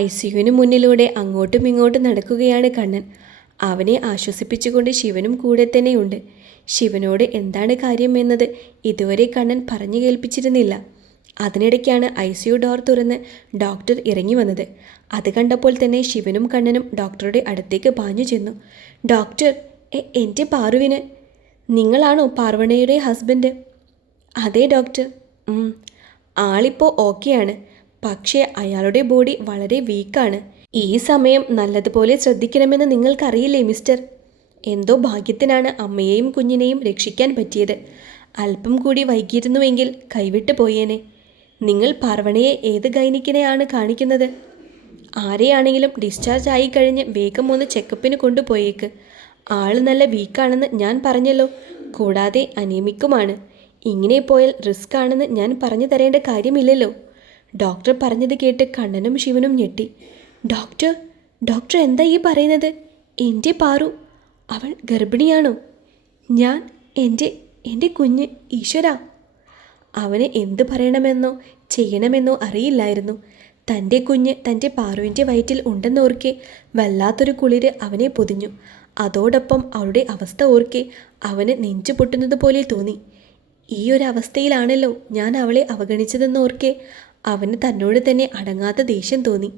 I സിയുവിന് മുന്നിലൂടെ അങ്ങോട്ടും ഇങ്ങോട്ടും നടക്കുകയാണ് കണ്ണൻ. അവനെ ആശ്വസിപ്പിച്ചുകൊണ്ട് ശിവനും കൂടെ തന്നെയുണ്ട്. ശിവനോട് എന്താണ് കാര്യം എന്നത് ഇതുവരെ കണ്ണൻ പറഞ്ഞു കേൾപ്പിച്ചിരുന്നില്ല. അതിനിടയ്ക്കാണ് ഐ സിയു ഡോർ തുറന്ന് ഡോക്ടർ ഇറങ്ങി വന്നത്. അത് കണ്ടപ്പോൾ തന്നെ ശിവനും കണ്ണനും ഡോക്ടറുടെ അടുത്തേക്ക് പാഞ്ഞു ചെന്നു. ഡോക്ടർ എന്റെ പാറുവിന് നിങ്ങളാണോ പാർവണയുടെ ഹസ്ബൻഡ്? അതെ ഡോക്ടർ. ആളിപ്പോൾ ഓക്കെയാണ്. പക്ഷേ അയാളുടെ ബോഡി വളരെ വീക്കാണ്. ഈ സമയം നല്ലതുപോലെ ശ്രദ്ധിക്കണമെന്ന് നിങ്ങൾക്കറിയില്ലേ മിസ്റ്റർ? എന്തോ ഭാഗ്യത്തിനാണ് അമ്മയെയും കുഞ്ഞിനെയും രക്ഷിക്കാൻ പറ്റിയത്. അല്പം കൂടി വൈകിയിരുന്നുവെങ്കിൽ കൈവിട്ടു പോയേനെ. നിങ്ങൾ പാർവണയെ ഏത് ഗൈനിക്കിനെയാണ് കാണിക്കുന്നത്? ആരെയാണെങ്കിലും ഡിസ്ചാർജ് ആയി കഴിഞ്ഞ് വേഗം ഒന്ന് ചെക്കപ്പിന് കൊണ്ടുപോയേക്ക്. ആൾ നല്ല വീക്കാണെന്ന് ഞാൻ പറഞ്ഞല്ലോ. കൂടാതെ അനീമിക്കുമാണ്. ഇങ്ങനെ പോയാൽ റിസ്ക് ആണെന്ന് ഞാൻ പറഞ്ഞു തരേണ്ട കാര്യമില്ലല്ലോ. ഡോക്ടർ പറഞ്ഞത് കേട്ട് കണ്ണനും ശിവനും ഞെട്ടി. ഡോക്ടർ ഡോക്ടർ എന്താ ഈ പറയുന്നത്? എന്റെ പാറു അവൾ ഗർഭിണിയാണോ? ഞാൻ എന്റെ എന്റെ കുഞ്ഞ് ഈശ്വര. അവന് എന്ത് പറയണമെന്നോ ചെയ്യണമെന്നോ അറിയില്ലായിരുന്നു. തന്റെ കുഞ്ഞ് തന്റെ പാറുവിന്റെ വയറ്റിൽ ഉണ്ടെന്നോർക്കെ വല്ലാത്തൊരു കുളിര് അവനെ പൊതിഞ്ഞു. അതോടൊപ്പം അവളുടെ അവസ്ഥ ഓർക്കെ അവന് നെഞ്ചു പൊട്ടുന്നത് പോലെ തോന്നി. ഈ ഒരു അവസ്ഥയിലാണല്ലോ ഞാൻ അവളെ അവഗണിച്ചതെന്നോർക്കെ അവന് തന്നോട് തന്നെ അടങ്ങാത്ത ദേഷ്യം തോന്നി.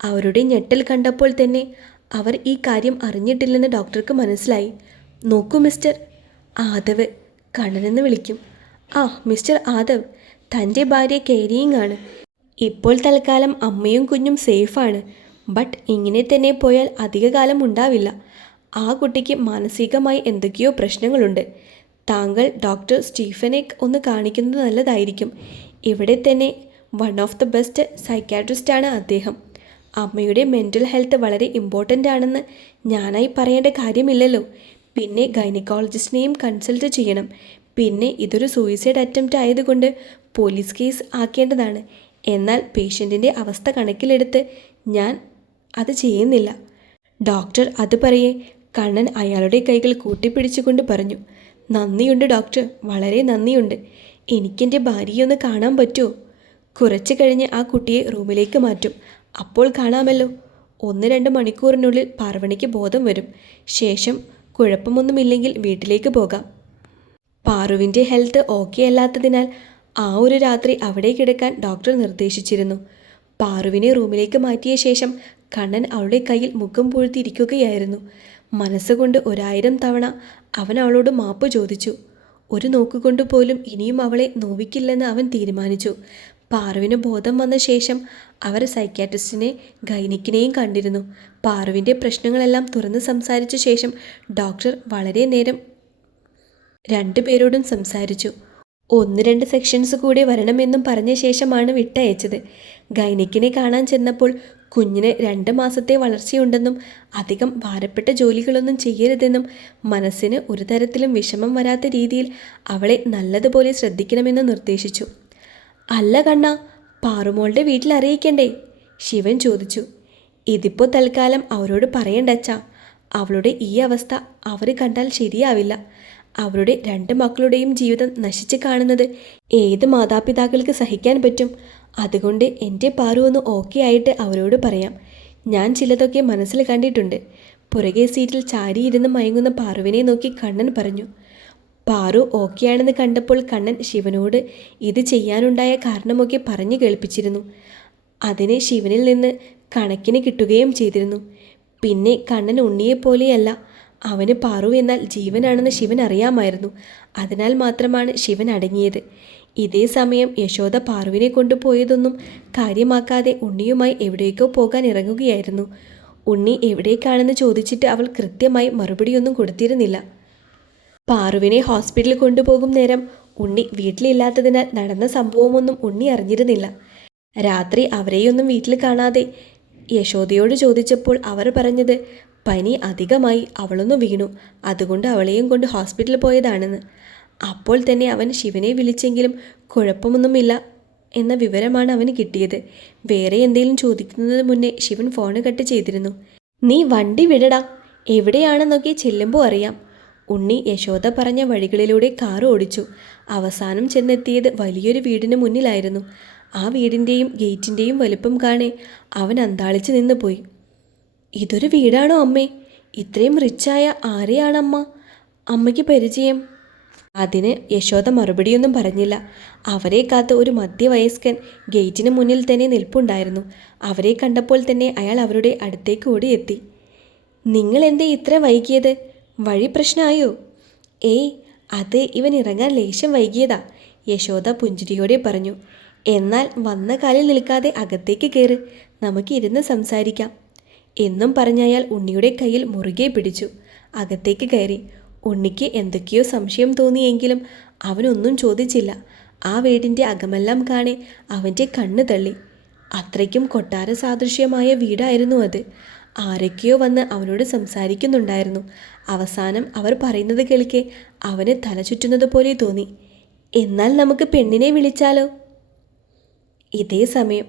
അവരുടെ ഞെട്ടൽ കണ്ടപ്പോൾ തന്നെ അവർ ഈ കാര്യം അറിഞ്ഞിട്ടില്ലെന്ന് ഡോക്ടർക്ക് മനസ്സിലായി. നോക്കൂ മിസ്റ്റർ. ആദവ് കണ്ണനെന്ന് വിളിക്കും. ആ മിസ്റ്റർ ആദവ് തന്റെ ഭാര്യ കേരിയിങ് ആണ്. ഇപ്പോൾ തൽക്കാലം അമ്മയും കുഞ്ഞും സേഫാണ് ബട്ട് ഇങ്ങനെ തന്നെ പോയാൽ അധികകാലം ഉണ്ടാവില്ല. ആ കുട്ടിക്ക് മാനസികമായി എന്തൊക്കെയോ പ്രശ്നങ്ങളുണ്ട്. താങ്കൾ ഡോക്ടർ സ്റ്റീഫനെ ഒന്ന് കാണിക്കുന്നത് നല്ലതായിരിക്കും. ഇവിടെ തന്നെ വൺ ഓഫ് ദ ബെസ്റ്റ് സൈക്കാട്രിസ്റ്റാണ് അദ്ദേഹം. അമ്മയുടെ മെന്റൽ ഹെൽത്ത് വളരെ ഇമ്പോർട്ടന്റ് ആണെന്ന് ഞാനായി പറയേണ്ട കാര്യമില്ലല്ലോ. പിന്നെ ഗൈനക്കോളജിസ്റ്റിനെയും കൺസൾട്ട് ചെയ്യണം. പിന്നെ ഇതൊരു സൂയിസൈഡ് അറ്റംപ്റ്റ് ആയതുകൊണ്ട് പോലീസ് കേസ് ആക്കേണ്ടതാണ്. എന്നാൽ പേഷ്യന്റിന്റെ അവസ്ഥ കണക്കിലെടുത്ത് ഞാൻ അത് ചെയ്യുന്നില്ല. ഡോക്ടർ അത് പറയേ കണ്ണൻ അയാളുടെ കൈകൾ കൂട്ടിപ്പിടിച്ചുകൊണ്ട് പറഞ്ഞു നന്ദിയുണ്ട് ഡോക്ടർ വളരെ നന്ദിയുണ്ട്. എനിക്കെന്റെ ഭാര്യയൊന്ന് കാണാൻ പറ്റുമോ കുറച്ച് കഴിഞ്ഞ് ആ കുട്ടിയെ റൂമിലേക്ക് മാറ്റും. അപ്പോൾ കാണാമല്ലോ. ഒന്ന് രണ്ട് മണിക്കൂറിനുള്ളിൽ പാർവണിക്ക് ബോധം വരും. ശേഷം കുഴപ്പമൊന്നുമില്ലെങ്കിൽ വീട്ടിലേക്ക് പോകാം. പാറുവിന്റെ ഹെൽത്ത് ഓക്കെ അല്ലാത്തതിനാൽ ആ ഒരു രാത്രി അവിടെ കിടക്കാൻ ഡോക്ടർ നിർദ്ദേശിച്ചിരുന്നു. പാറുവിനെ റൂമിലേക്ക് മാറ്റിയ ശേഷം കണ്ണൻ അവളുടെ കയ്യിൽ മുഖം പൂഴ്ത്തിയിരിക്കുകയായിരുന്നു. മനസ്സുകൊണ്ട് ഒരായിരം തവണ അവൻ അവളോട് മാപ്പ് ചോദിച്ചു. ഒരു നോക്കുകൊണ്ട് പോലും ഇനിയും അവളെ നോവിക്കില്ലെന്ന് അവൻ തീരുമാനിച്ചു. പാറുവിന് ബോധം വന്ന ശേഷം അവർ സൈക്യാട്രിസ്റ്റിനെ ഗൈനിക്കിനെയും കണ്ടിരുന്നു. പാറുവിന്റെ പ്രശ്നങ്ങളെല്ലാം തുറന്ന് സംസാരിച്ച ശേഷം ഡോക്ടർ വളരെ നേരം രണ്ടു പേരോടും സംസാരിച്ചു. ഒന്ന് രണ്ട് സെക്ഷൻസ് കൂടി വരണമെന്നും പറഞ്ഞ ശേഷമാണ് വിട്ടയച്ചത് ഗൈനിക്കിനെ കാണാൻ ചെന്നപ്പോൾ കുഞ്ഞിന് രണ്ട് മാസത്തെ വളർച്ചയുണ്ടെന്നും അധികം ഭാരപ്പെട്ട ജോലികളൊന്നും ചെയ്യരുതെന്നും മനസ്സിന് ഒരു തരത്തിലും വിഷമം വരാത്ത രീതിയിൽ അവളെ നല്ലതുപോലെ ശ്രദ്ധിക്കണമെന്ന് നിർദ്ദേശിച്ചു. അല്ല കണ്ണ പാറുമോളുടെ വീട്ടിൽ അറിയിക്കണ്ടേ? ശിവൻ ചോദിച്ചു. ഇതിപ്പോൾ തൽക്കാലം അവരോട് പറയണ്ടച്ചാ അവളുടെ ഈ അവസ്ഥ അവർ കണ്ടാൽ ശരിയാവില്ല. അവരുടെ രണ്ട് മക്കളുടെയും ജീവിതം നശിച്ച് കാണുന്നത് ഏത് മാതാപിതാക്കൾക്ക് സഹിക്കാൻ പറ്റും? അതുകൊണ്ട് എന്റെ പാറു ഒന്ന് ഓക്കെ ആയിട്ട് അവരോട് പറയാം. ഞാൻ ചിലതൊക്കെ മനസ്സിൽ കണ്ടിട്ടുണ്ട്. പുറകെ സീറ്റിൽ ചാരിയിരുന്ന് മയങ്ങുന്ന പാറുവിനെ നോക്കി കണ്ണൻ പറഞ്ഞു. പാറു ഓക്കെയാണെന്ന് കണ്ടപ്പോൾ കണ്ണൻ ശിവനോട് ഇത് ചെയ്യാനുണ്ടായ കാരണമൊക്കെ പറഞ്ഞു കേൾപ്പിച്ചിരുന്നു. അതിനെ ശിവനിൽ നിന്ന് കണക്കിന് കിട്ടുകയും ചെയ്തിരുന്നു. പിന്നെ കണ്ണൻ ഉണ്ണിയെപ്പോലെയല്ല അവന് പാറു എന്നാൽ ജീവനാണെന്ന് ശിവൻ അറിയാമായിരുന്നു. അതിനാൽ മാത്രമാണ് ശിവൻ അടങ്ങിയത്. ഇതേ സമയം യശോദ പാറുവിനെ കൊണ്ടുപോയതൊന്നും കാര്യമാക്കാതെ ഉണ്ണിയുമായി എവിടേക്കോ പോകാൻ ഇറങ്ങുകയായിരുന്നു. ഉണ്ണി എവിടേക്കാണെന്ന് ചോദിച്ചിട്ട് അവൾ കൃത്യമായി മറുപടിയൊന്നും കൊടുത്തിരുന്നില്ല. പാറുവിനെ ഹോസ്പിറ്റലിൽ കൊണ്ടുപോകും നേരം ഉണ്ണി വീട്ടിലില്ലാത്തതിനാൽ നടന്ന സംഭവമൊന്നും ഉണ്ണി അറിഞ്ഞിരുന്നില്ല. രാത്രി അവരെയൊന്നും വീട്ടിൽ കാണാതെ യശോദയോട് ചോദിച്ചപ്പോൾ അവർ പറഞ്ഞത് പനി അധികമായി അവളൊന്ന് വീണു. അതുകൊണ്ട് അവളെയും കൊണ്ട് ഹോസ്പിറ്റലിൽ പോയതാണെന്ന്. അപ്പോൾ തന്നെ അവൻ ശിവനെ വിളിച്ചെങ്കിലും കുഴപ്പമൊന്നുമില്ല എന്ന വിവരമാണ് അവന് കിട്ടിയത്. വേറെ എന്തെങ്കിലും ചോദിക്കുന്നതിന് മുന്നേ ശിവൻ ഫോണ് കട്ട് ചെയ്തിരുന്നു. നീ വണ്ടി വിടടാ. എവിടെയാണെന്നൊക്കെ ചെല്ലുമ്പോൾ അറിയാം. ഉണ്ണി യശോദ പറഞ്ഞ വഴികളിലൂടെ കാർ ഓടിച്ചു. അവസാനം ചെന്നെത്തിയത് വലിയൊരു വീടിന് മുന്നിലായിരുന്നു. ആ വീടിന്റെയും ഗേറ്റിന്റെയും വലുപ്പം കാണെ അവൻ അന്താളിച്ച് നിന്ന് പോയി. ഇതൊരു വീടാണോ അമ്മേ? ഇത്രയും റിച്ചായ ആരെയാണമ്മ? അമ്മയ്ക്ക് പരിചയം? അതിന് യശോദ മറുപടിയൊന്നും പറഞ്ഞില്ല. അവരെ കാത്ത് ഒരു മധ്യവയസ്കൻ ഗേറ്റിന് മുന്നിൽ തന്നെ നിൽപ്പുണ്ടായിരുന്നു. അവരെ കണ്ടപ്പോൾ തന്നെ അയാൾ അവരുടെ അടുത്തേക്ക് ഓടിയെത്തി. നിങ്ങൾ എന്തേ ഇത്ര വൈകിയത്? വഴി പ്രശ്നമായോ ഏയ് അത് ഇവൻ ഇറങ്ങാൻ ലേശം വൈകിയതാ യശോദ പുഞ്ചിരിയോടെ പറഞ്ഞു. എന്നാൽ വന്ന കാലിൽ നിൽക്കാതെ അകത്തേക്ക് കയറ് നമുക്ക് ഇരുന്ന് സംസാരിക്കാം. എന്നും പറഞ്ഞയാൾ ഉണ്ണിയുടെ കയ്യിൽ മുറുകെ പിടിച്ചു അകത്തേക്ക് കയറി. ഉണ്ണിക്ക് എന്തൊക്കെയോ സംശയം തോന്നിയെങ്കിലും അവനൊന്നും ചോദിച്ചില്ല. ആ വീടിന്റെ അകമെല്ലാം കാണെ അവന്റെ കണ്ണ് തള്ളി. അത്രയ്ക്കും കൊട്ടാര സാദൃശ്യമായ വീടായിരുന്നു അത്. ആരൊക്കെയോ വന്ന് അവനോട് സംസാരിക്കുന്നുണ്ടായിരുന്നു. അവസാനം അവർ പറയുന്നത് കേൾക്കെ അവന് തല ചുറ്റുന്നത് പോലെ തോന്നി. എന്നാൽ നമുക്ക് പെണ്ണിനെ വിളിച്ചാലോ? ഇതേ സമയം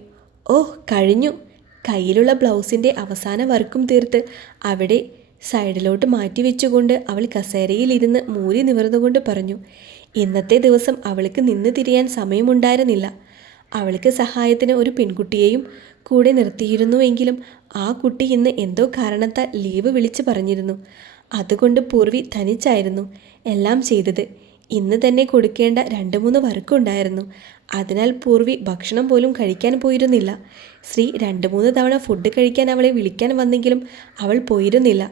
ഓ കഴിഞ്ഞു. കയ്യിലുള്ള ബ്ലൗസിന്റെ അവസാന വർക്കും തീർത്ത് അവിടെ സൈഡിലോട്ട് മാറ്റി വെച്ചുകൊണ്ട് അവൾ കസേരയിലിരുന്ന് മൂരി നിവർന്നുകൊണ്ട് പറഞ്ഞു ഇന്നത്തെ ദിവസം അവൾക്ക് നിന്ന് തിരിയാൻ സമയമുണ്ടായിരുന്നില്ല. അവൾക്ക് സഹായത്തിന് ഒരു പെൺകുട്ടിയെയും കൂടെ നിർത്തിയിരുന്നുവെങ്കിലും ആ കുട്ടി ഇന്ന് എന്തോ കാരണത്താൽ ലീവ് വിളിച്ചു പറഞ്ഞിരുന്നു. അതുകൊണ്ട് പൂർവി തനിച്ചായിരുന്നു എല്ലാം ചെയ്തത്. ഇന്ന് തന്നെ കൊടുക്കേണ്ട രണ്ട് മൂന്ന് വർക്കുണ്ടായിരുന്നു. അതിനാൽ പൂർവി ഭക്ഷണം പോലും കഴിക്കാൻ പോയിരുന്നില്ല. ശ്രീ രണ്ട് മൂന്ന് തവണ ഫുഡ് കഴിക്കാൻ അവളെ വിളിക്കാൻ വന്നെങ്കിലും അവൾ പോയിരുന്നില്ല.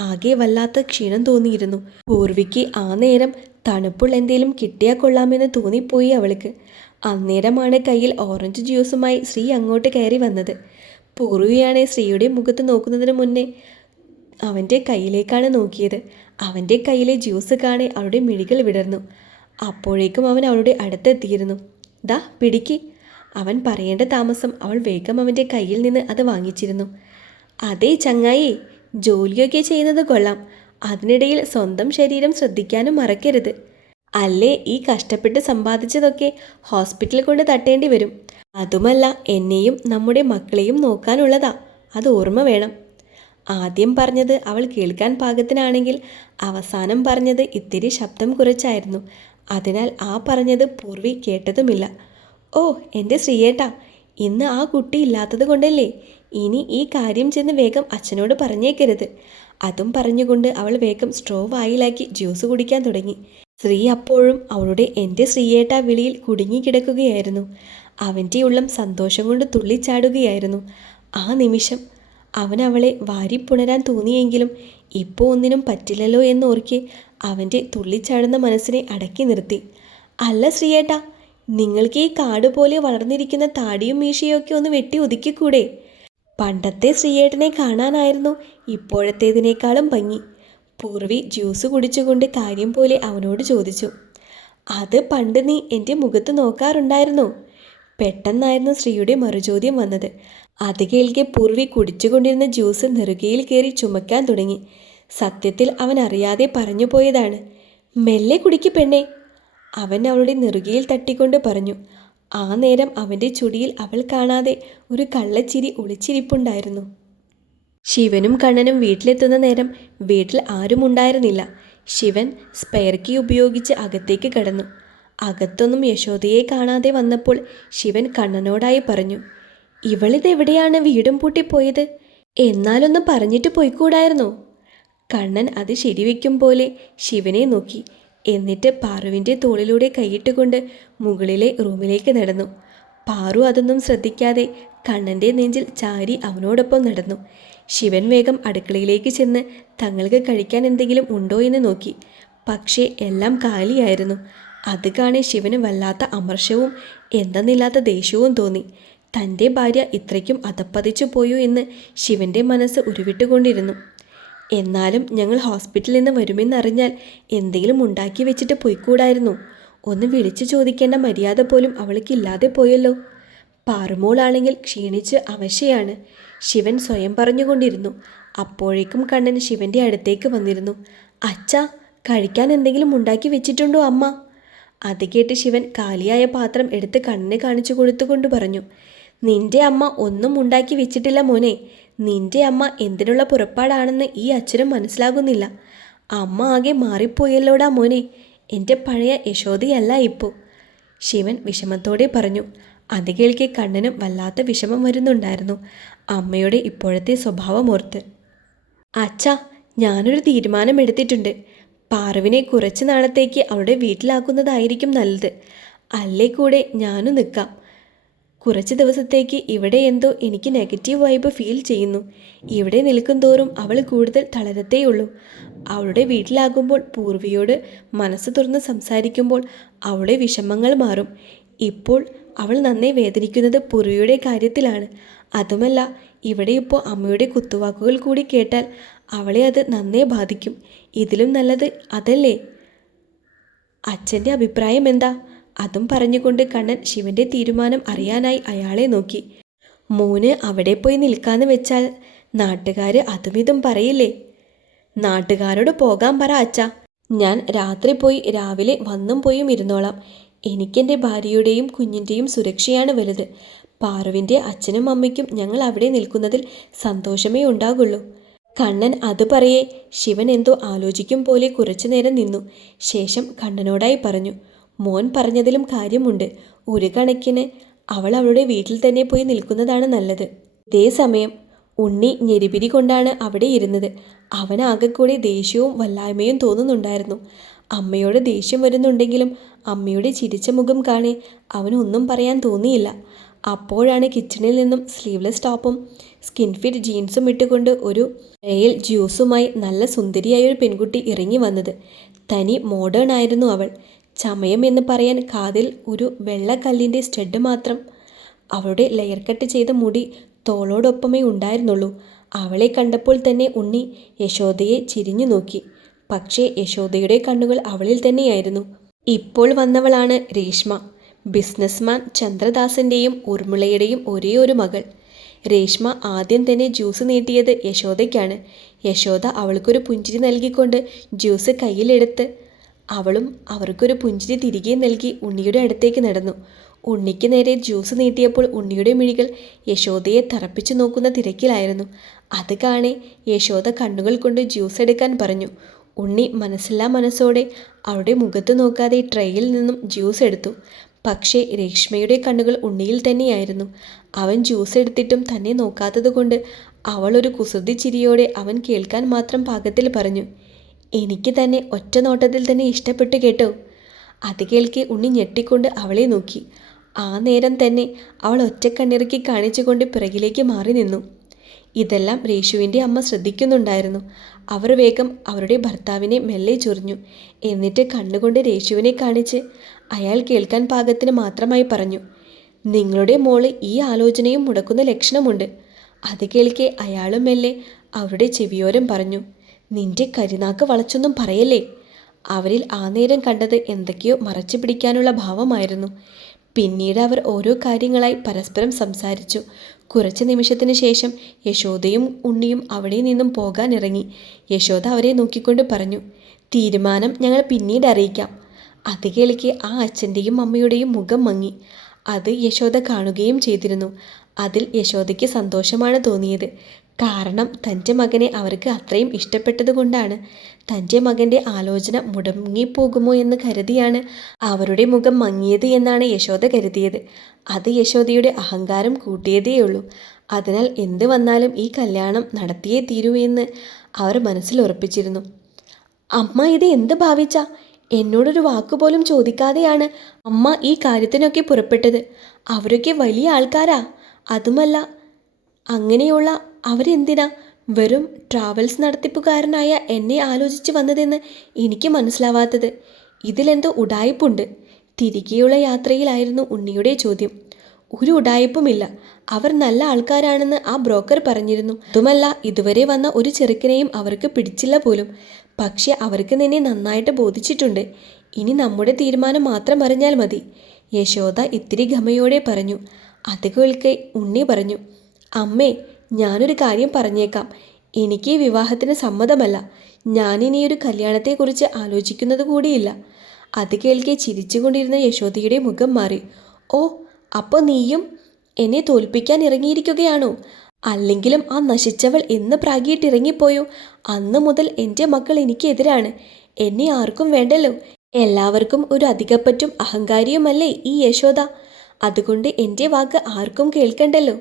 ആകെ വല്ലാത്ത ക്ഷീണം തോന്നിയിരുന്നു. പൂർവിക്ക് ആ നേരം തണുപ്പുള്ള എന്തേലും കിട്ടിയാൽ കൊള്ളാമെന്ന് തോന്നിപ്പോയി അവൾക്ക്. അന്നേരമാണ് കയ്യിൽ ഓറഞ്ച് ജ്യൂസുമായി ശ്രീ അങ്ങോട്ട് കയറി വന്നത്. പൂർവിയാണ് ശ്രീയുടെ മുഖത്ത് നോക്കുന്നതിന് മുന്നേ അവന്റെ കയ്യിലേക്കാണ് നോക്കിയത്. അവന്റെ കയ്യിലെ ജ്യൂസ് കാണെ അവളുടെ മിഴികൾ വിടർന്നു. അപ്പോഴേക്കും അവൻ അവളുടെ അടുത്തെത്തിയിരുന്നു. ദാ പിടിക്ക്. അവൻ പറയേണ്ട താമസം അവൾ വേഗം അവന്റെ കയ്യിൽ നിന്ന് അത് വാങ്ങിച്ചിരുന്നു. അതേ ചങ്ങായി ജോലിയൊക്കെ ചെയ്യുന്നത് കൊള്ളാം. അതിനിടയിൽ സ്വന്തം ശരീരം ശ്രദ്ധിക്കാനും മറക്കരുത്. അല്ലേ ഈ കഷ്ടപ്പെട്ട് സമ്പാദിച്ചതൊക്കെ ഹോസ്പിറ്റലിൽ കൊണ്ട് തട്ടേണ്ടി വരും. അതുമല്ല എന്നെയും നമ്മുടെ മക്കളെയും നോക്കാനുള്ളതാ. അത് ഓർമ്മ വേണം. ആദ്യം പറഞ്ഞത് അവൾ കേൾക്കാൻ പാകത്തിനാണെങ്കിൽ അവസാനം പറഞ്ഞത് ഇത്തിരി ശബ്ദം കുറച്ചായിരുന്നു. അതിനാൽ ആ പറഞ്ഞത് പൂർവി കേട്ടതുമില്ല. ഓ എന്റെ ശ്രീയേട്ടാ ഇന്ന് ആ കുട്ടി ഇല്ലാത്തത് കൊണ്ടല്ലേ? ഇനി ഈ കാര്യം ചെന്ന് വേഗം അച്ഛനോട് പറഞ്ഞേക്കരുത്. അതും പറഞ്ഞുകൊണ്ട് അവൾ വേഗം സ്ട്രോ വായിലാക്കി ജ്യൂസ് കുടിക്കാൻ തുടങ്ങി. ശ്രീ അപ്പോഴും അവളുടെ എന്റെ ശ്രീയേട്ട വിളിയിൽ കുടുങ്ങിക്കിടക്കുകയായിരുന്നു അവന്റെ ഉള്ളം സന്തോഷം കൊണ്ട് തുള്ളിച്ചാടുകയായിരുന്നു. ആ നിമിഷം അവൻ അവളെ വാരിപ്പുണരാൻ തോന്നിയെങ്കിലും ഇപ്പോൾ ഒന്നിനും പറ്റില്ലല്ലോ എന്നോർക്കെ അവന്റെ തുള്ളിച്ചാടുന്ന മനസ്സിനെ അടക്കി നിർത്തി. അല്ല ശ്രീയേട്ട നിങ്ങൾക്ക് ഈ കാട് പോലെ വളർന്നിരിക്കുന്ന താടിയും മീശയൊക്കെ ഒന്ന് വെട്ടി ഒതുക്കിക്കൂടെ? പണ്ടത്തെ ശ്രീയേട്ടനെ കാണാനായിരുന്നു ഇപ്പോഴത്തേതിനേക്കാളും ഭംഗി. പൂർവി ജ്യൂസ് കുടിച്ചുകൊണ്ട് കാര്യം പോലെ അവനോട് ചോദിച്ചു അത് പണ്ട് നീ എന്റെ മുഖത്ത് നോക്കാറുണ്ടായിരുന്നു. പെട്ടെന്നായിരുന്നു ശ്രീയുടെ മറുചോദ്യം വന്നത്. അത് കേൾക്കെ പൂർവി കുടിച്ചുകൊണ്ടിരുന്ന ജ്യൂസ് നെറുകയിൽ കയറി ചുമക്കാൻ തുടങ്ങി. സത്യത്തിൽ അവൻ അറിയാതെ പറഞ്ഞു പോയതാണ് മെല്ലെ കുടിക്ക് പെണ്ണേ. അവൻ അവളുടെ നെറുകയിൽ തട്ടിക്കൊണ്ട് പറഞ്ഞു ആ നേരം അവന്റെ ചുടിയിൽ അവൾ കാണാതെ ഒരു കള്ളച്ചിരി ഒളിച്ചിരിപ്പുണ്ടായിരുന്നു. ശിവനും കണ്ണനും വീട്ടിലെത്തുന്ന നേരം വീട്ടിൽ ആരും ഉണ്ടായിരുന്നില്ല. ശിവൻ സ്പെയർ കീ ഉപയോഗിച്ച് അകത്തേക്ക് കടന്നു. അകത്തൊന്നും യശോദയെ കാണാതെ വന്നപ്പോൾ ശിവൻ കണ്ണനോടായി പറഞ്ഞു ഇവളിതെവിടെയാണ് വീടും പൂട്ടിപ്പോയത്? എന്നാലൊന്ന് പറഞ്ഞിട്ട് പോയിക്കൂടായിരുന്നോ? കണ്ണൻ അത് ശരിവെക്കും പോലെ ശിവനെ നോക്കി. എന്നിട്ട് പാറുവിന്റെ തോളിലൂടെ കൈയിട്ടുകൊണ്ട് മുകളിലെ റൂമിലേക്ക് നടന്നു. പാറു അതൊന്നും ശ്രദ്ധിക്കാതെ കണ്ണന്റെ നെഞ്ചിൽ ചാരി അവനോടൊപ്പം നടന്നു. ശിവൻ വേഗം അടുക്കളയിലേക്ക് ചെന്ന് തങ്ങൾക്ക് കഴിക്കാൻ എന്തെങ്കിലും ഉണ്ടോ എന്ന് നോക്കി. പക്ഷേ എല്ലാം കാലിയായിരുന്നു. അത് കാണെ ശിവന് വല്ലാത്ത അമർഷവും എന്തെന്നില്ലാത്ത ദേഷ്യവും തോന്നി. തന്റെ ഭാര്യ ഇത്രയ്ക്കും അതപ്പതിച്ചു പോയോ എന്ന് ശിവന്റെ മനസ്സ് ഉരുവിട്ടുകൊണ്ടിരുന്നു. എന്നാലും ഞങ്ങൾ ഹോസ്പിറ്റലിൽ നിന്ന് വരുമെന്നറിഞ്ഞാൽ എന്തെങ്കിലും ഉണ്ടാക്കി വെച്ചിട്ട് പോയിക്കൂടായിരുന്നു. ഒന്ന് വിളിച്ചു ചോദിക്കേണ്ട മര്യാദ പോലും അവൾക്കില്ലാതെ പോയല്ലോ. പാറുമോളാണെങ്കിൽ ക്ഷീണിച്ച് അവശയാണ്. ശിവൻ സ്വയം പറഞ്ഞുകൊണ്ടിരുന്നു. അപ്പോഴേക്കും കണ്ണൻ ശിവന്റെ അടുത്തേക്ക് വന്നിരുന്നു. അച്ഛാ കഴിക്കാൻ എന്തെങ്കിലും ഉണ്ടാക്കി വെച്ചിട്ടുണ്ടോ അമ്മ? അത് കേട്ട് ശിവൻ കാലിയായ പാത്രം എടുത്ത് കണ്ണിന് കാണിച്ചു കൊടുത്തുകൊണ്ട് പറഞ്ഞു. നിന്റെ അമ്മ ഒന്നും ഉണ്ടാക്കി വെച്ചിട്ടില്ല മോനെ. നിന്റെ അമ്മ എന്തിനുള്ള പുറപ്പാടാണെന്ന് ഈ അച്ഛനും മനസ്സിലാകുന്നില്ല. അമ്മ ആകെ മാറിപ്പോയല്ലോടാ മോനെ. എന്റെ പഴയ യശോദയല്ല ഇപ്പോൾ ശിവൻ വിഷമത്തോടെ പറഞ്ഞു. അത് കേൾക്കെ കണ്ണനും വല്ലാത്ത വിഷമം വരുന്നുണ്ടായിരുന്നു. അമ്മയുടെ ഇപ്പോഴത്തെ സ്വഭാവം ഓർത്ത്. അച്ഛാ ഞാനൊരു തീരുമാനം എടുത്തിട്ടുണ്ട് പാറുവിനെ കുറച്ച് നാളത്തേക്ക് അവളുടെ വീട്ടിലാക്കുന്നതായിരിക്കും നല്ലത്. അല്ലേ കൂടെ ഞാനും നിൽക്കാം. കുറച്ച് ദിവസത്തേക്ക് ഇവിടെ എന്തോ എനിക്ക് നെഗറ്റീവ് വൈബ് ഫീൽ ചെയ്യുന്നു. ഇവിടെ നിൽക്കും തോറും അവൾ കൂടുതൽ തളരത്തേയുള്ളൂ. അവളുടെ വീട്ടിലാകുമ്പോൾ പൂർവിയോട് മനസ്സ് തുറന്ന് സംസാരിക്കുമ്പോൾ അവളുടെ വിഷമങ്ങൾ മാറും. ഇപ്പോൾ അവൾ നന്നേ വേദനിക്കുന്നത് പുറിയുടെ കാര്യത്തിലാണ്. അതുമല്ല ഇവിടെ ഇപ്പോൾ അമ്മയുടെ കുത്തുവാക്കുകൾ കൂടി കേട്ടാൽ അവളെ അത് നന്നേ ബാധിക്കും. ഇതിലും നല്ലത് അതല്ലേ? അച്ഛന്റെ അഭിപ്രായം എന്താ? അതും പറഞ്ഞുകൊണ്ട് കണ്ണൻ ശിവന്റെ തീരുമാനം അറിയാനായി അയാളെ നോക്കി. മോന് അവിടെ പോയി നിൽക്കാന്ന് വെച്ചാൽ നാട്ടുകാർ അതും ഇതും പറയില്ലേ? നാട്ടുകാരോട് പോകാൻ പറ അച്ഛ. ഞാൻ രാത്രി പോയി രാവിലെ വന്നും പോയും ഇരുന്നോളാം. എനിക്കെന്റെ ഭാര്യയുടെയും കുഞ്ഞിന്റെയും സുരക്ഷയാണ് വലുത്. പാറുവിന്റെ അച്ഛനും അമ്മയ്ക്കും ഞങ്ങൾ അവിടെ നിൽക്കുന്നതിൽ സന്തോഷമേ ഉണ്ടാകുള്ളൂ. കണ്ണൻ അത് പറയേ ശിവൻ എന്തോ ആലോചിക്കും പോലെ കുറച്ചു നേരം നിന്നു. ശേഷം കണ്ണനോടായി പറഞ്ഞു മോൻ പറഞ്ഞതിലും കാര്യമുണ്ട്. ഒരു കണക്കിന് അവൾ അവളുടെ വീട്ടിൽ തന്നെ പോയി നിൽക്കുന്നതാണ് നല്ലത്. ഇതേ സമയം ഉണ്ണി ഞെരിപിരി കൊണ്ടാണ് അവിടെ ഇരുന്നത്. അവനാകെക്കൂടി ദേഷ്യവും വല്ലായ്മയും തോന്നുന്നുണ്ടായിരുന്നു. അമ്മയോട് ദേഷ്യം വരുന്നുണ്ടെങ്കിലും അമ്മയുടെ ചിരിച്ച മുഖം കാണെ അവനൊന്നും പറയാൻ തോന്നിയില്ല. അപ്പോഴാണ് കിച്ചണിൽ നിന്നും സ്ലീവ്ലെസ് ടോപ്പും സ്കിൻ ഫിറ്റ് ജീൻസും ഇട്ടുകൊണ്ട് ഒരു റെയിൽ ജ്യൂസുമായി നല്ല സുന്ദരിയായ ഒരു പെൺകുട്ടി ഇറങ്ങി വന്നത്. തനി മോഡേൺ ആയിരുന്നു അവൾ. ചമയം എന്ന് പറയാൻ കാതിൽ ഒരു വെള്ളക്കല്ലിന്റെ സ്റ്റഡ് മാത്രം. അവളുടെ ലെയർ കട്ട് ചെയ്ത മുടി തോളോടൊപ്പമേ ഉണ്ടായിരുന്നുള്ളൂ. അവളെ കണ്ടപ്പോൾ തന്നെ ഉണ്ണി യശോദയെ ചിരിഞ്ഞു നോക്കി. പക്ഷേ യശോദയുടെ കണ്ണുകൾ അവളിൽ തന്നെയായിരുന്നു. ഇപ്പോൾ വന്നവളാണ് രേഷ്മ. ബിസിനസ്മാൻ ചന്ദ്രദാസിന്റെയും ഉർമിളയുടെയും ഒരേ ഒരു മകൾ. രേഷ്മ ആദ്യം തന്നെ ജ്യൂസ് നീട്ടിയത് യശോദയ്ക്കാണ്. യശോദ അവൾക്കൊരു പുഞ്ചിരി നൽകിക്കൊണ്ട് ജ്യൂസ് കയ്യിലെടുത്ത് അവളും അവർക്കൊരു പുഞ്ചിരി തിരികെ നൽകി ഉണ്ണിയുടെ അടുത്തേക്ക് നടന്നു. ഉണ്ണിക്ക് നേരെ ജ്യൂസ് നീട്ടിയപ്പോൾ ഉണ്ണിയുടെ മിഴികൾ യശോദയെ തറപ്പിച്ചു നോക്കുന്ന തിരക്കിലായിരുന്നു. അത് കാണെ യശോദ കണ്ണുകൾ കൊണ്ട് ജ്യൂസ് എടുക്കാൻ പറഞ്ഞു. ഉണ്ണി മനസ്സില്ലാ മനസ്സോടെ അവളുടെ മുഖത്ത് നോക്കാതെ ട്രെയിൽ നിന്നും ജ്യൂസ് എടുത്തു. പക്ഷേ രേഷ്മയുടെ കണ്ണുകൾ ഉണ്ണിയിൽ തന്നെയായിരുന്നു. അവൻ ജ്യൂസ് എടുത്തിട്ടും തന്നെ നോക്കാത്തതുകൊണ്ട് അവൾ ഒരു കുസൃതി ചിരിയോടെ അവൻ കേൾക്കാൻ മാത്രം പാകത്തിൽ പറഞ്ഞു എനിക്ക് തന്നെ ഒറ്റ നോട്ടത്തിൽ തന്നെ ഇഷ്ടപ്പെട്ടു കേട്ടോ. അത് കേൾക്കെ ഉണ്ണി ഞെട്ടിക്കൊണ്ട് അവളെ നോക്കി. ആ നേരം തന്നെ അവൾ ഒറ്റക്കണ്ണിറക്കി കാണിച്ചുകൊണ്ട് പിറകിലേക്ക് മാറി നിന്നു. ഇതെല്ലാം രേഷുവിന്റെ അമ്മ ശ്രദ്ധിക്കുന്നുണ്ടായിരുന്നു. അവർ വേഗം അവരുടെ ഭർത്താവിനെ മെല്ലെ ചൊറിഞ്ഞു. എന്നിട്ട് കണ്ണുകൊണ്ട് രേഷുവിനെ കാണിച്ച് അയാൾ കേൾക്കാൻ പാകത്തിന് മാത്രമായി പറഞ്ഞു നിങ്ങളുടെ മോൾ ഈ ആലോചനയും മുടക്കുന്ന ലക്ഷണമുണ്ട്. അത് കേൾക്കെ അയാളും മെല്ലെ അവരുടെ ചെവിയോരം പറഞ്ഞു നിന്റെ കരിനാക്ക് വളച്ചൊന്നും പറയല്ലേ? അവരിൽ ആ നേരം കണ്ടത് എന്തൊക്കെയോ മറച്ചു പിടിക്കാനുള്ള ഭാവമായിരുന്നു. പിന്നീട് അവർ ഓരോ കാര്യങ്ങളായി പരസ്പരം സംസാരിച്ചു. കുറച്ച് നിമിഷത്തിന് ശേഷം യശോദയും ഉണ്ണിയും അവിടെ നിന്നും പോകാനിറങ്ങി. യശോദ അവരെ നോക്കിക്കൊണ്ട് പറഞ്ഞു തീരുമാനം ഞങ്ങൾ പിന്നീട് അറിയിക്കാം. അത് കേളിക്ക് ആ അച്ഛന്റെയും അമ്മയുടെയും മുഖം മങ്ങി. അത് യശോദ കാണുകയും ചെയ്തിരുന്നു. അതിൽ യശോദയ്ക്ക് സന്തോഷമാണ് തോന്നിയത്. കാരണം തന്റെ മകനെ അവർക്ക് അത്രയും ഇഷ്ടപ്പെട്ടത് കൊണ്ടാണ്. തന്റെ മകന്റെ ആലോചന മുടങ്ങിപ്പോകുമോ എന്ന് കരുതിയാണ് അവരുടെ മുഖം മങ്ങിയത് എന്നാണ് യശോദ കരുതിയത്. അത് യശോദയുടെ അഹങ്കാരം കൂട്ടിയതേയുള്ളൂ അതിനാൽ എന്ത് വന്നാലും ഈ കല്യാണം നടത്തിയേ തീരൂ എന്ന് അവർ മനസ്സിൽ ഉറപ്പിച്ചിരുന്നു. അമ്മ ഇത് എന്ത് ഭാവിച്ച? എന്നോടൊരു വാക്കുപോലും ചോദിക്കാതെയാണ് അമ്മ ഈ കാര്യത്തിനൊക്കെ പുറപ്പെട്ടത്. അവരൊക്കെ വലിയ ആൾക്കാരാ. അതുമല്ല അങ്ങനെയുള്ള അവരെന്തിനാ? വെറും ട്രാവൽസ് നടത്തിപ്പുകാരനായ എന്നെ ആലോചിച്ച് വന്നതെന്ന് എനിക്ക് മനസ്സിലാവാത്തത്. ഇതിലെന്തോ ഉടായ്പുണ്ട് തിരികെയുള്ള യാത്രയിലായിരുന്നു ഉണ്ണിയുടെ ചോദ്യം. ഒരു ഉടായ്പുമില്ല അവർ നല്ല ആൾക്കാരാണെന്ന് ആ ബ്രോക്കർ പറഞ്ഞിരുന്നു. അതുമല്ല ഇതുവരെ വന്ന ഒരു ചെറുക്കനെയും അവർക്ക് പിടിച്ചില്ല പോലും. പക്ഷേ അവർക്ക് നിന്നെ നന്നായിട്ട് ബോധിച്ചിട്ടുണ്ട്. ഇനി നമ്മുടെ തീരുമാനം മാത്രം അറിഞ്ഞാൽ മതി. യശോദ ഇത്തിരി ഗമയോടെ പറഞ്ഞു. അത് കേൾക്കെ ഉണ്ണി പറഞ്ഞു. അമ്മേ ഞാനൊരു കാര്യം പറഞ്ഞേക്കാം. എനിക്ക് വിവാഹത്തിന് സമ്മതമല്ല. ഞാനിനി ഒരു കല്യാണത്തെക്കുറിച്ച് ആലോചിക്കുന്നത് കൂടിയില്ല. അത് കേൾക്കെ ചിരിച്ചുകൊണ്ടിരുന്ന യശോദയുടെ മുഖം മാറി. ഓ അപ്പോൾ നീയും എന്നെ തോൽപ്പിക്കാൻ ഇറങ്ങിയിരിക്കുകയാണോ? അല്ലെങ്കിലും ആ നശിച്ചവൾ എന്ന് പ്രാഗിയിട്ട് ഇറങ്ങിപ്പോയോ? അന്ന് മുതൽ എന്റെ മക്കൾ എനിക്കെതിരാണ്. എന്നെ ആർക്കും വേണ്ടല്ലോ. എല്ലാവർക്കും ഒരു അധികപ്പറ്റും അഹങ്കാരിയുമല്ലേ ഈ യശോദ? അതുകൊണ്ട് എന്റെ വാക്ക് ആർക്കും കേൾക്കണ്ടല്ലോ.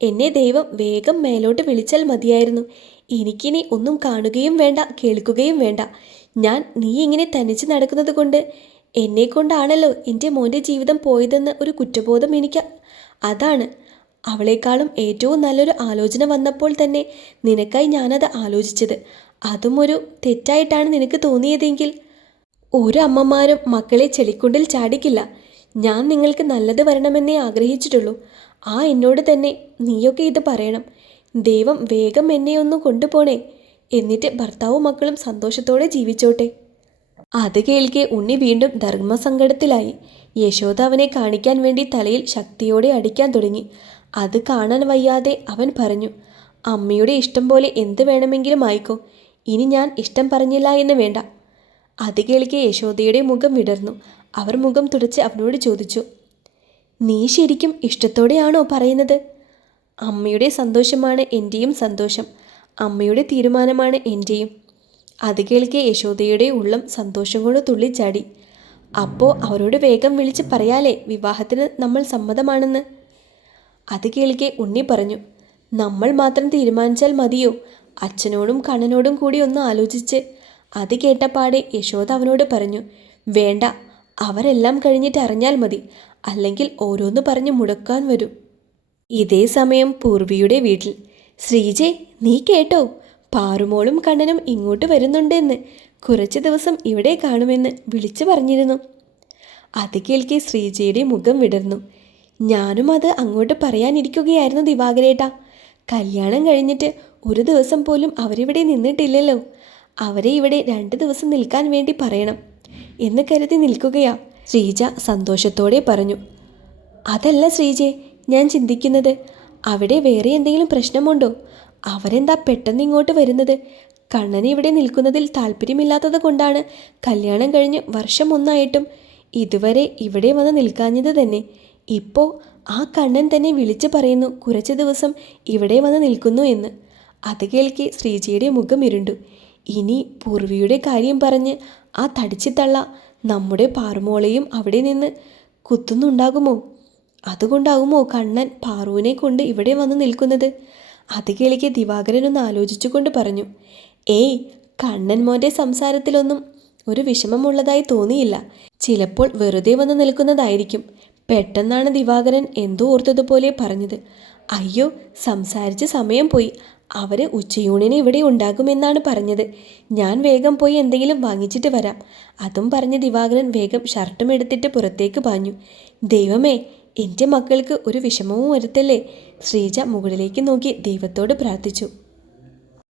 എന്നെ ദൈവം വേഗം മേലോട്ട് വിളിച്ചാൽ മതിയായിരുന്നു. എനിക്കിനി ഒന്നും കാണുകയും വേണ്ട കേൾക്കുകയും വേണ്ട. ഞാൻ നീ ഇങ്ങനെ തനിച്ച് നടക്കുന്നത് കൊണ്ട് എന്നെ കൊണ്ടാണല്ലോ എന്റെ മോന്റെ ജീവിതം പോയതെന്ന് ഒരു കുറ്റബോധം എനിക്ക്. അതാണ്. അവളെക്കാളും ഏറ്റവും നല്ലൊരു ആലോചന വന്നപ്പോൾ തന്നെ നിനക്കായി ഞാനത് ആലോചിച്ചത്. അതും ഒരു തെറ്റായിട്ടാണ് നിനക്ക് തോന്നിയതെങ്കിൽ. ഒരു അമ്മമാരും മക്കളെ ചെളിക്കുണ്ടിൽ ചാടിക്കില്ല. ഞാൻ നിങ്ങൾക്ക് നല്ലത് വരണമെന്നേ ആഗ്രഹിച്ചിട്ടുള്ളൂ. ആ എന്നോട് തന്നെ നീയൊക്കെ ഇത് പറയണം. ദൈവം വേഗം എന്നെ ഒന്ന് കൊണ്ടുപോണേ. എന്നിട്ട് ഭർത്താവും മക്കളും സന്തോഷത്തോടെ ജീവിച്ചോട്ടെ. അത് കേൾക്കെ ഉണ്ണി വീണ്ടും ധർമ്മസങ്കടത്തിലായി. യശോദ അവനെ കാണിക്കാൻ വേണ്ടി തലയിൽ ശക്തിയോടെ അടിക്കാൻ തുടങ്ങി. അത് കാണാൻ വയ്യാതെ അവൻ പറഞ്ഞു അമ്മയുടെ ഇഷ്ടം പോലെ എന്ത് വേണമെങ്കിലും ആയിക്കോ. ഇനി ഞാൻ ഇഷ്ടം പറഞ്ഞില്ല എന്ന് വേണ്ട. അത് കേൾക്കെ യശോദയുടെ മുഖം വിടർന്നു. അവർ മുഖം തുടച്ച് അവനോട് ചോദിച്ചു നീ ശരിക്കും ഇഷ്ടത്തോടെയാണോ പറയുന്നത്? അമ്മയുടെ സന്തോഷമാണ് എന്റെയും സന്തോഷം. അമ്മയുടെ തീരുമാനമാണ് എന്റെയും അത് കേൾക്കെ യശോദയുടെ ഉള്ളം സന്തോഷം കൊണ്ട് തുള്ളിച്ചാടി. അപ്പോൾ അവരോട് വേഗം വിളിച്ച് പറയാലേ വിവാഹത്തിന് നമ്മൾ സമ്മതമാണെന്ന് അത് കേൾക്കെ ഉണ്ണി പറഞ്ഞു നമ്മൾ മാത്രം തീരുമാനിച്ചാൽ മതിയോ? അച്ഛനോടും കണ്ണനോടും കൂടി ഒന്ന് ആലോചിച്ച് അത് കേട്ടപാടെ യശോദ അവനോട് പറഞ്ഞു വേണ്ട അവരെല്ലാം കഴിഞ്ഞിട്ട് അറിഞ്ഞാൽ മതി. അല്ലെങ്കിൽ ഓരോന്ന് പറഞ്ഞ് മുടക്കാൻ വരും. ഇതേ സമയം പൂർവിയുടെ വീട്ടിൽ ശ്രീജെ നീ കേട്ടോ? പാറുമോളും കണ്ണനും ഇങ്ങോട്ട് വരുന്നുണ്ടെന്ന്. കുറച്ച് ദിവസം ഇവിടെ കാണുമെന്ന് വിളിച്ചു പറഞ്ഞിരുന്നു. അത് കേൾക്കെ ശ്രീജയുടെ മുഖം വിടർന്നു. ഞാനും അത് അങ്ങോട്ട് പറയാനിരിക്കുകയായിരുന്നു ദിവാകരേട്ടാ. കല്യാണം കഴിഞ്ഞിട്ട് ഒരു ദിവസം പോലും അവരിവിടെ നിന്നിട്ടില്ലല്ലോ. അവരെ ഇവിടെ രണ്ട് ദിവസം നിൽക്കാൻ വേണ്ടി പറയണം എന്ന് കരുതി നിൽക്കുകയാ. ശ്രീജ സന്തോഷത്തോടെ പറഞ്ഞു അതല്ല ശ്രീജെ ഞാൻ ചിന്തിക്കുന്നത് അവിടെ വേറെ എന്തെങ്കിലും പ്രശ്നമുണ്ടോ? അവരെന്താ പെട്ടെന്ന് ഇങ്ങോട്ട് വരുന്നത്? കണ്ണന് ഇവിടെ നിൽക്കുന്നതിൽ താല്പര്യമില്ലാത്തത് കൊണ്ടാണ് കല്യാണം കഴിഞ്ഞ് വർഷം ഒന്നായിട്ടും ഇതുവരെ ഇവിടെ വന്ന് നിൽക്കാഞ്ഞത് തന്നെ. ഇപ്പോൾ ആ കണ്ണൻ തന്നെ വിളിച്ചു പറയുന്നു കുറച്ച് ദിവസം ഇവിടെ വന്ന് നിൽക്കുന്നു എന്ന്. അത് കേൾക്കെ ശ്രീജിയുടെ മുഖം ഇരുണ്ടു. ഇനി പൂർവിയുടെ കാര്യം പറഞ്ഞ് ആ തടിച്ചിത്തള്ള നമ്മുടെ പാറുമോളെയും അവിടെ നിന്ന് കുത്തുന്നുണ്ടാകുമോ? അതുകൊണ്ടാകുമോ കണ്ണൻ പാറുവിനെ കൊണ്ട് ഇവിടെ വന്ന് നിൽക്കുന്നത്? അത് കേളിക്ക് ദിവാകരൻ ഒന്ന് ആലോചിച്ചുകൊണ്ട് പറഞ്ഞു ഏയ് കണ്ണൻ മോന്റെ സംസാരത്തിലൊന്നും ഒരു വിഷമമുള്ളതായി തോന്നിയില്ല. ചിലപ്പോൾ വെറുതെ വന്ന് നിൽക്കുന്നതായിരിക്കും. പെട്ടെന്നാണ് ദിവാകരൻ എന്തോ ഓർത്തതുപോലെ പറഞ്ഞത്. അയ്യോ സംസാരിച്ച് സമയം പോയി. അവർ ഉച്ചയൂണിന് ഇവിടെ ഉണ്ടാകുമെന്നാണ് പറഞ്ഞത്. ഞാൻ വേഗം പോയി എന്തെങ്കിലും വാങ്ങിച്ചിട്ട് വരാം. അതും പറഞ്ഞ് ദിവാകരൻ വേഗം ഷർട്ടും എടുത്തിട്ട് പുറത്തേക്ക് പാഞ്ഞു. ദൈവമേ എന്റെ മക്കൾക്ക് ഒരു വിഷമവും വരുത്തല്ലേ? ശ്രീജ മുകളിലേക്ക് നോക്കി ദൈവത്തോട് പ്രാർത്ഥിച്ചു.